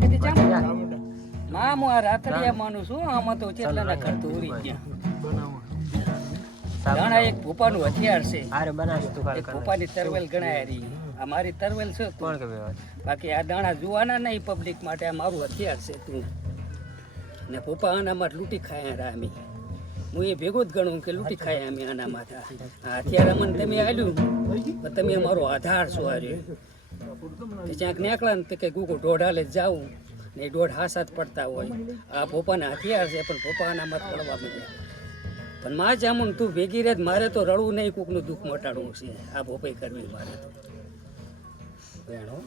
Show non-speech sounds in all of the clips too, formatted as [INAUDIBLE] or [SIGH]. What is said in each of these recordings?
કીધી હું આ રાતડિયા માનું છું. આમાં તો ચેટલાના ઘર તો ઉરી ગયા. ઘણા એક ભૂપાનું હથિયાર છે. ભૂપાની તરવેલ ગણાય રહી. આ મારી તરવેલ છે તું. બાકી આ દાણા જોવાના નહીં પબ્લિક માટે આ મારું હથિયાર છે તું. ને પપ્પા આના માટે લૂંટી ખાયા રામી હું એ ભેગું જ ગણું કે લૂંટી ખાયા અમે આના માથે આ હથિયાર અમને તમે આલ્યું તમે અમારો આધાર છો આજે ક્યાંક નીકળે ને તો કે ગુગો ઢોઢાલે હાલે જાવું ને ઢોઢ દોઢ હાસાત પડતા હોય. આ પોપાના હથિયાર છે પણ પોપાના મત પડવા મળ્યા પણ માં જામુન તું ભેગી રહે મારે તો રડવું નહીં કોકનું દુઃખ મટાડવું છે. આ ભોપાઈ કરવી મારે તો. ભેણો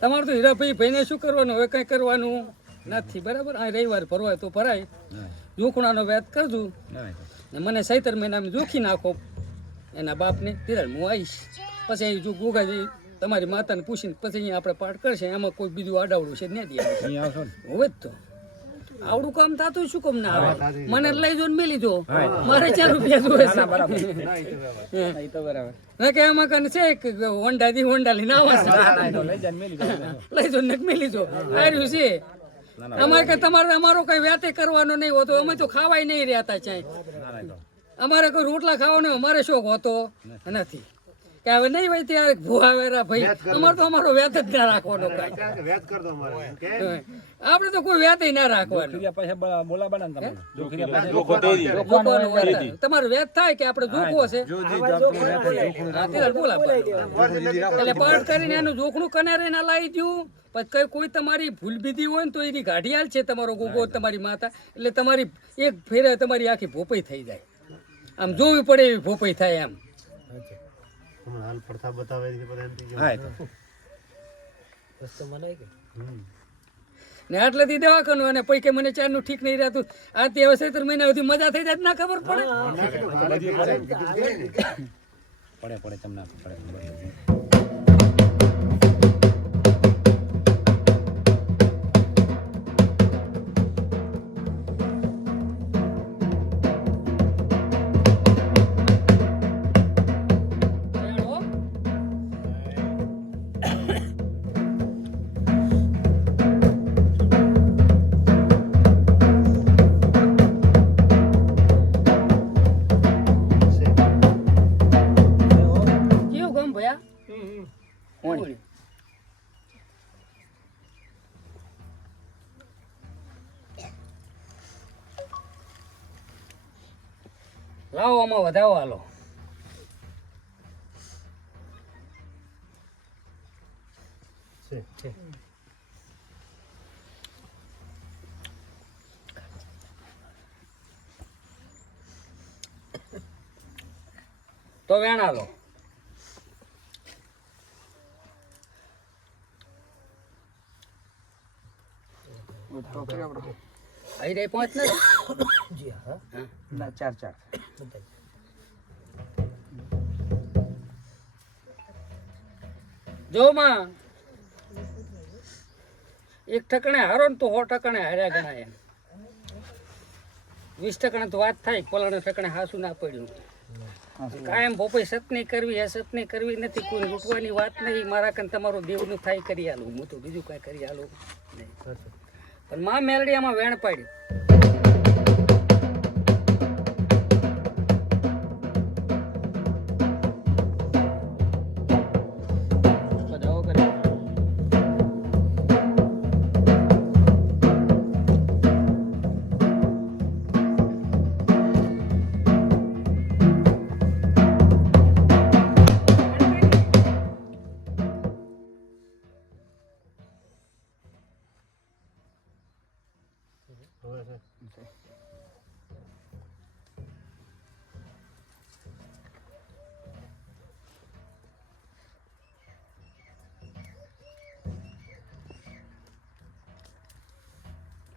તમારે તો હીરાભાઈ ભાઈને શું કરવાનું? હવે કંઈ કરવાનું નથી બરાબર? આ રવિવાર ભરવાય તો ભરાય. જોખણાનો વ્યાજ કરજો. ને મને સૈતર મહિનામાં જોખી નાખો. એના બાપને તિરાડ હું આવીશ. પછી અહીં જો ગોગાજી તમારી માતાને પૂછીને પછી આપણે પાઠ કરશે એમાં કોઈ બીજું આડાવડું છે ને. દે હવે જ તો. આવડું કામ થતું શું કામ ના આવે? મને લઈ જો મેલી જો. મારે ચાર રૂપિયા જોવે છે. કે એમાં કને છે કે હોન્ડા દી હોન્ડા લઈને આવા લઈ જો ને મેલી જો. આર્યું છે. અમારે કે તમારે અમારો કઈ વ્યાતે કરવાનો નહીં હોતો. અમે તો ખાવાય નહીં રહેતા ચાય. અમારે કોઈ રોટલા ખાવાનો અમારે શોખ હોતો નથી. કે હવે નહીં હોય ત્યારે ભૂવા વેરા ભાઈ. અમારે તો અમારો વ્યાત જ ના રાખવાનો આપણે તો કોઈ વ્યાત ના રાખવાનું. તમારું વ્યાજ થાય કે આપણે જોખવો છે. એટલે પાઠ કરીને એનું જોખણું કનારે ના લાવી દઉં પછી કઈ કોઈ તમારી ભૂલ બીધી હોય ને તો એની ગાઢિયાલ છે તમારો ગોગો તમારી માતા. એટલે તમારી એક ફેરે તમારી આખી ભોપાઈ થઈ જાય. આમ જોવી પડે એવી ભોપાઈ થાય એમ. હમણાં હાલ પડતા બતાવે છે પણ એમ થઈ ગયું. ને આટલેથી દવાખાનું અને પૈકે મને મને ચારનું ઠીક નહીં રહેતું. આ તે હવે સત્તર મહિના સુધી મજા થઈ જાય તો ના ખબર પડે. પડે પડે તમને પડે. કોણ લાવો આમાં વધાવો હાલો છે, છે. તો વેણા લો અહીં રહી ને, ચાર ચાર. જો એક ઠકણે હારો ને તો સો ઠકણે હાર્યા ગણાય એમ વીસ ટકણે તો વાત થાય પલાણે ઠકણે હાસું ના પડ્યું કાયમ ભોપાઈ સતની કરવી એ સતની કરવી નથી કોઈ લૂંટવાની વાત નહીં મારા કન તમારું દેવનું થાય કરી આલું હું તો બીજું કાંઈ કરી આલું નહીં પણ માં આમાં વેણ પાડી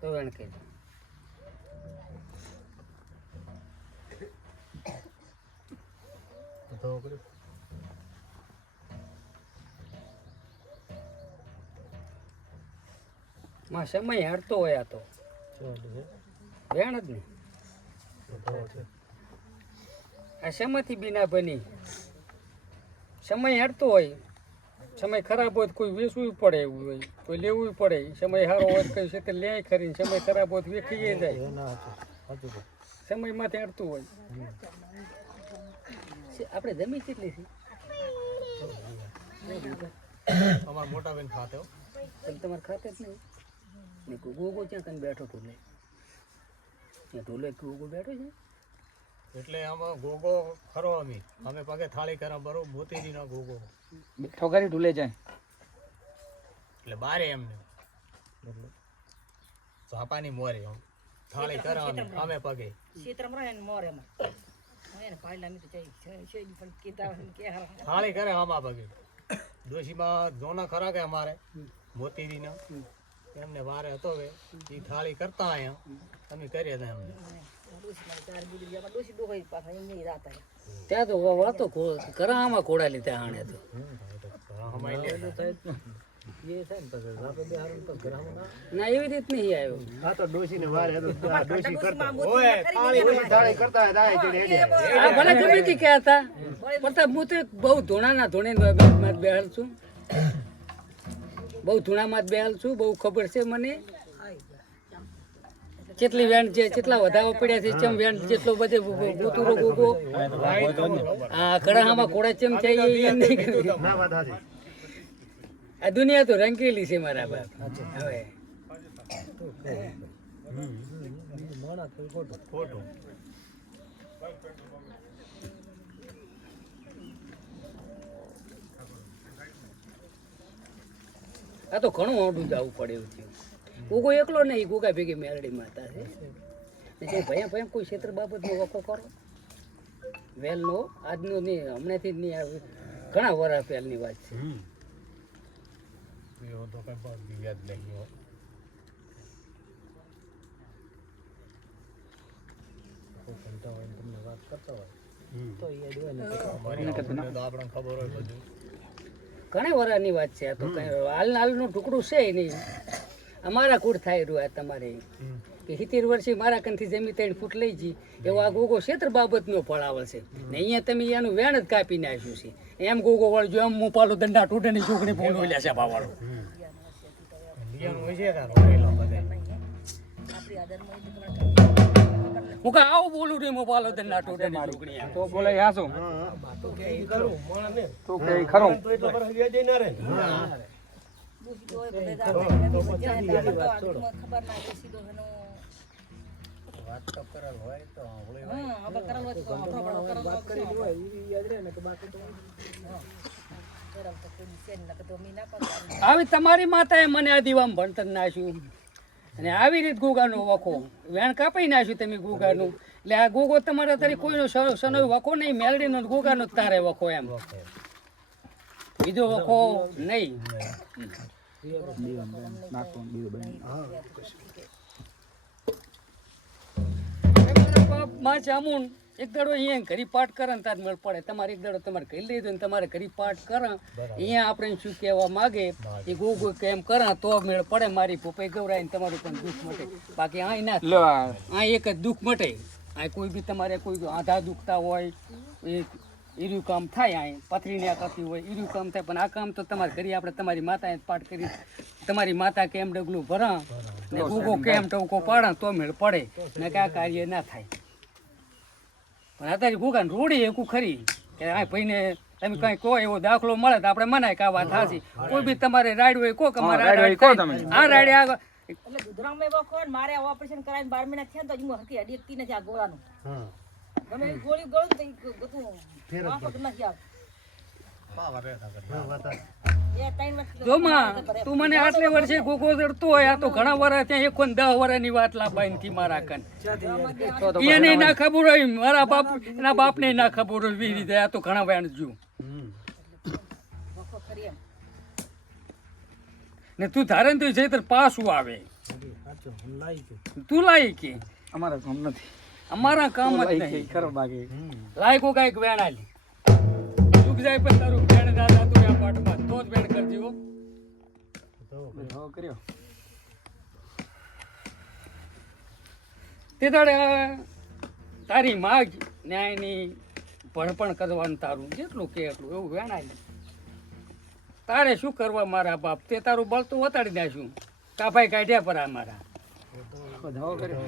તો વેણ કરી તો માં સમય હાડતો હોય આ તો. વેણ જ ને આ શેમાંથી બીના બની? સમય હાડતો હોય. સમય ખરાબ હોય તો કોઈ વેચવું પડે એવું હોય કોઈ લેવું પડે સમય સારો હોય કઈ છે લે ખરી સમય ખરાબ હોય તો વેચી જાય. સમયમાંથી અડતું હોય. આપણે જમી કેટલી છે? અમારા મોટા બેન ખાતે. પણ તમારે ખાતે જ નહીં? ને ગોગો ક્યાં તને બેઠો ઢોલે ત્યાં ઢોલે ગોગો બેઠો છે? એટલે આમાં ગોગો ખરો અમે. અમે પગે થાળી કરા બરોબર મોતીજીનો ગોગો. બેઠો કરી ઢૂલે જાય. એટલે બારે એમને. ચાપાની મોરે આમ. થાળી કરા અમે અમે પગે. થાળી કરે આમાં પગે. દોશીમાં જોના ખરા કે અમારે? મોતીજીના? એમને વારે હતો કે એ થાળી કરતા અહીંયા અમે કરીએ હતા એમને. ત્યાં તો વાતો કરામાં ઘોડા લીધા આણે તો. ના એવી રીત નહીં આવ્યો. કરતા. આ ભલે ગમે તે કહેતા પણ હું તો બહુ ધૂણાના ધૂણે માં બેહાલ છું. બહુ ધૂણામાં જ બેહાલ છું બહુ ખબર છે મને. કેટલી વેણ છે કેટલા વધાવા પડ્યા છે ચમ વેણ જેટલો બધે પૂતુરો ગોગો હા કડાહામાં કોડા ચમ છે એ આ દુનિયા તો રંગેલી છે મારા બાપ. હવે. ખોટું આ તો ઘણું મોડું જવું પડે એવું થયું. ઉગો એકલો નહીં ગુગા ભેગી મેરડી માતા છે. જે ભયા ભયા કોઈ ક્ષેત્ર બાબતનો વખો કરો. વહેલનો આજનો નહીં હમણાંથી જ નહીં આવ્યું ઘણા વર્ષ પહેલની વાત છે. એવો તો કઈ યાદ નહીં તો આપણને ખબર હોય બધું. ઘણા વરાની વાત છે. આ તો કઈ હાલ હાલનું ટુકડું છે નહીં. અમારા કુળ થાય રહ્યું આ તમારે. કે સિત્તેર વર્ષે મારા કંથી જમી ત્રણ ફૂટ લઈ જઈ એવો આ ગોગો ક્ષેત્ર બાબતનો ફળાવલ છે. ને અહીંયા તમે એનું વેણ જ કાપી નાખ્યું છે. એમ ગોગો વળજો એમ હું પાલો દંડા તૂટે ની છોકરી ફોન લે છે બાવાળો. લિયાનું હોય છે હું કે આવું બોલું રે હું પાલો દંડા તૂટે ની છોકરી એમ. તો બોલે હા શું તો કે ખરો વાત તો કરેલ હોય તો હોળી આવી તમારી માતાએ મને આ દીવામાં ભણતર નાખ્યું. અને આવી રીત ગુગાનો વખો. વેણ કાપી નાખ્યું તમે ગુગાનું. એટલે આ ગુગો તમારા તારી કોઈનો સનો વખો નહીં મેલડીનો ગુગાનો તારે વખો એમ. બીજો વખો નહીં. માં જામુન એક દાડો અહીંયા ઘરી પાઠ કરે ને તાર મેળ પડે. તમારે એક દાડો તમારે કહી લીધું ને તમારે ઘરી પાઠ કરે. અહીંયા આપણે શું કહેવા માગે એ ગો ગો કેમ કરે તો મેળ પડે મારી પોપાઈ ગવરાય ને તમારું પણ દુઃખ મટે. બાકી આ ના આ. આ એક જ દુઃખ મટે. આ કોઈ બી તમારે કોઈ આધા દુખતા હોય એ ઈર્યું કામ થાય આ પથરીને આ કરતી હોય ઈર્યું કામ થાય. પણ આ કામ તો તમારે કરી આપણે તમારી માતાએ પાઠ કરી. તમારી માતા કેમ ડગલું ભરા? ને ગુગો કેમ ટવકો પાડા તો મેળ પડે. ને કે આ કાર્ય ના થાય. પણ અત્યારે ગુગાને રોડી એકું ખરી કે આ ભાઈને તમે કઈ કહો એવો દાખલો મળે તો આપણે મનાય કે આ વાત હાસી કોઈ બી તમારે રાઈડ હોય કહો કે મારે. આ રાઈડ આ એટલે ગુજરાતમાં એવો ખોન મારે ઓપરેશન કરાવીને બાર મહિના થયા તો હજી હું હકી અડી નથી આ ગોળાનું. હા. ગમે ગોળી ગળું તો ઈ ગતું ફેર નથી આવતું. જો માં તું મને આટલે વર્ષે ગોગો ચડતો હોય આ તો ઘણા વર્ષ ત્યાં એક દસ વર્ષની વાત લાભાઈ થી મારા કન એને ના ખબર હોય મારા બાપ એના બાપને ના ખબર હોય એવી રીતે આ તો ઘણા વેણ જો ને તું ધારે ને તો જઈ પાછું આવે. તું લાઈ કે. અમારા કામ નથી. અમારા કામ જ નહીં. લાયકો કાંઈક વેણાલી. ચૂક જાય પણ તારું વેણ દાદા તું આ પાઠમાં તો જ વેણ કરજી હો. કર્યો તે તારે તારી માગ ન્યાયની ભણપણ કરવાનું તારું જેટલું કે એટલું એવું વેણાય તારે શું કરવા મારા બાપ? તે તારું બળતું વતાડી દેશું કાભાઈ કાઢ્યા પર આ મારા કર્યો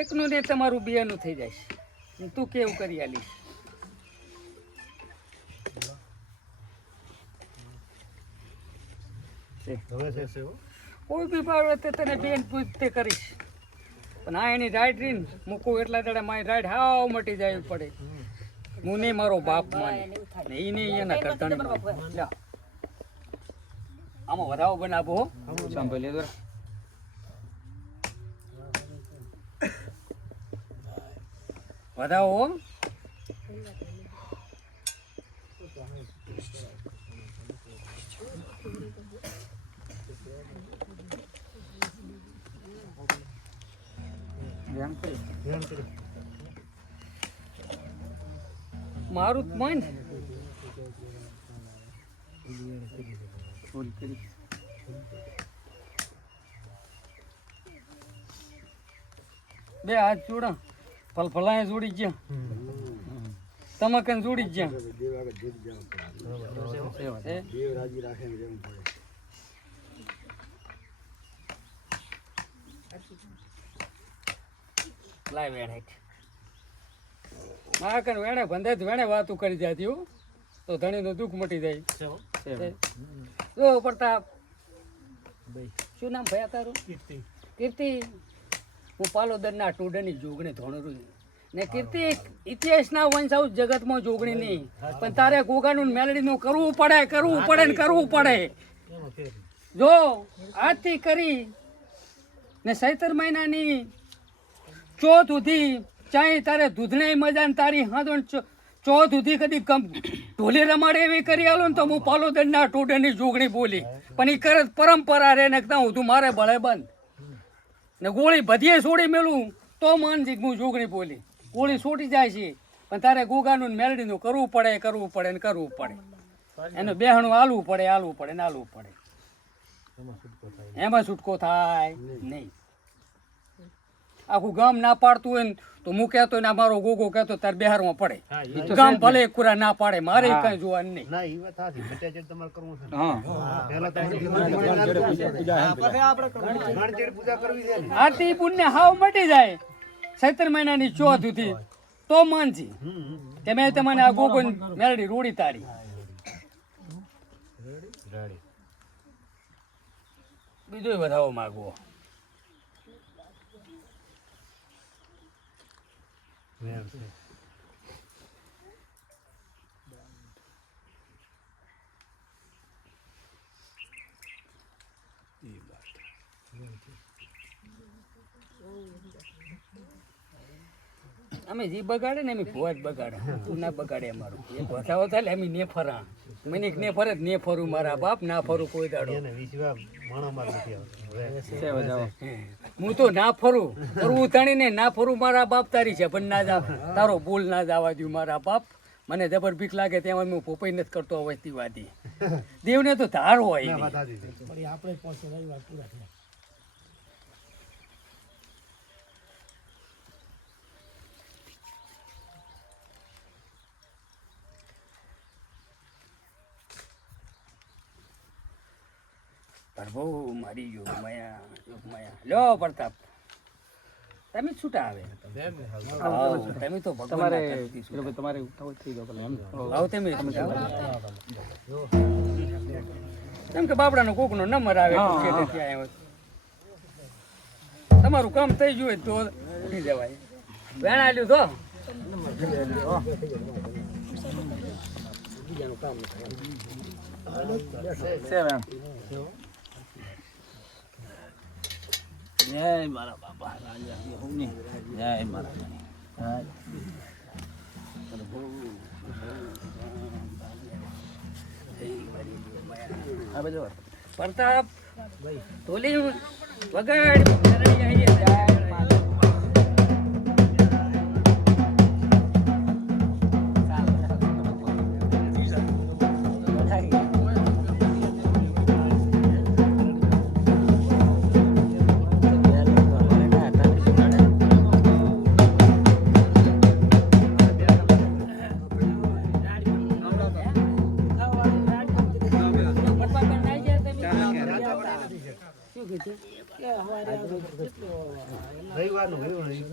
એકનું ને તમારું બેનું થઈ જાય તું કેવું કરી આલીશ? કોઈ બી બાબતે તે તને બેન પૂછતે કરીશ. પણ આ એની રાઈડ રીન મૂકું એટલા દાડે મારી રાઈડ હાવ મટી જાય પડે. હું નહીં મારો બાપ માને. ને ઈ નહીં એના કરતા આમાં વધારો બનાવો હો. સાંભળી લે વધાવો હો. ધ્યાન કરી મારું જ મન ભૂલ કરી બે હાથ જોડા ફલફલાએ જોડી ગયા તમાકન જોડી ગયા હે? લાય વેણે હેઠ. કન વેણે ભંધે જ વેણે વાતું કરી જાતી હો. તો ધણીનું દુઃખ મટી જાય. જો. પ્રતાપ શું નામ ભયા તારું? કીર્તિ. હું પાલોદરના ટોડની જોગણી ધોણરું. ને કીર્તિ ઇતિહાસના વંશાવ જગતમાં જોગણી નહીં. પણ તારે ગોગાનું મેલડીનું કરવું પડે કરવું પડે ને કરવું પડે. જો આજથી કરી ને સૈતર મહિનાની ચોથ સુધી ચાહે તારે દૂધને મજા ને તારી હાથો ચોથ સુધી કદી કમ ઢોલી રમાડે એવી કરી આલો ને તો હું પાલોદરના ટોડની જોગણી બોલી. પણ એ કરે પરંપરા રે ને હું તું મારે ભળે બંધ. ને ગોળી બધીએ છોડી મેલું. તો માનસિક હું જોગણી બોલી. ગોળી છોટી જાય છે. પણ તારે ગોગાનું મેલડીનું કરવું પડે કરવું પડે ને કરવું પડે. એનું બેહણું આલવું પડે આલવું પડે ને આલવું પડે. એમાં છૂટકો થાય. નહીં. આખું ગામ ના પાડતું હોય ને તો હું કહેતો ને અમારો મારો ગોગો કહેતો તાર બિહારમાં પડે. ગામ ભલે કુરા ના પાડે મારે કઈ જોવાનું નહીં. ના એ વાત સાચી. બટેચેડ તમારે કરવું છે હા. પહેલા ગણચેડ પૂજા કરવી છે. આરતી પુણ્ય હાવ મટી જાય. સૈતર મહિનાની ચોથ સુધી. તો માનજી કે મેં તમને આ ગોગો મેળડી રોડી તારી. બીજો વધાવો માગવો. અમે જે બગાડે ને અમે ભોજ બગાડે. તું ના બગાડે અમારું. એ વધાવો થાય અમે ને ફરા મને ને ફરે જ ને ફરું મારા બાપ ના ફરું કોઈ દાડો. એને વિશ્વા માણામાં નથી આવતો. સેવા જાઓ હું. તો ના ફરું. ફરવું તણીને ના ફરું મારા બાપ તારી છે પણ ના જા તારો ભૂલ ના જવા દઉં મારા બાપ. મને જબર બીક લાગે તેમાં હું પોપાઈ નથી કરતો અવસ્થિવાદી [LAUGHS] દેવને તો ધાર હોય એની. પ્રભુ મારી યોગમાયા યોગમાયા લ્યો પ્રતાપ. તમે છૂટા આવે તમે તો તમારે તમારે ઉઠાવો થઈ ગયો પેલા એમ. આવો તમે કેમ કે બાપડાનો કોકનો નંબર આવે તમારું કામ થઈ ગયું હોય તો ઉઠી જવાય. વેણા લ્યું તો? સેવા જય મારા બાપા જય મારા પ્રતાપ ધોલી વગાડ.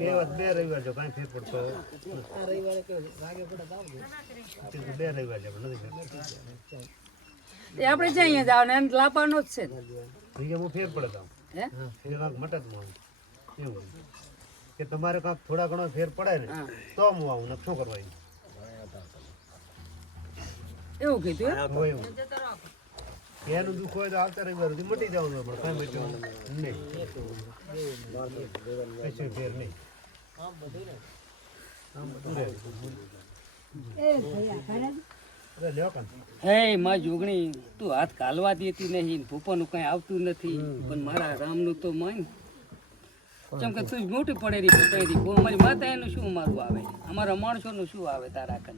બે બે રવિવાર જો કાંઈ ફેર પડતો. બે રવિવાર છે નથી આપણે જઈએ જાવ એમ લાપવાનો જ છે બીજામાં ફેર પડે હે? ફેર મટકમાં એવું કે તમારે કાંક થોડા ઘણો ફેર પડે ને તો હું આવું ને શું કરવા એવું કીધું એવું. એનું દુઃખ હોય તો આવતા રવિવાર સુધી મટી જવાનું પણ કાંઈ મટ્યું નહીં. કશું ફેર નહીં. આમ બધું. માં જોગણી તું હાથ કાલવા દેતી નહીં ભૂપાનું કઈ આવતું નથી. પણ મારા રામનું તો મન. કેમ કે તું મોટી પડેલી પટેલી મારી માતા એનું શું મારું આવે? અમારા માણસોનું શું આવે તારા કન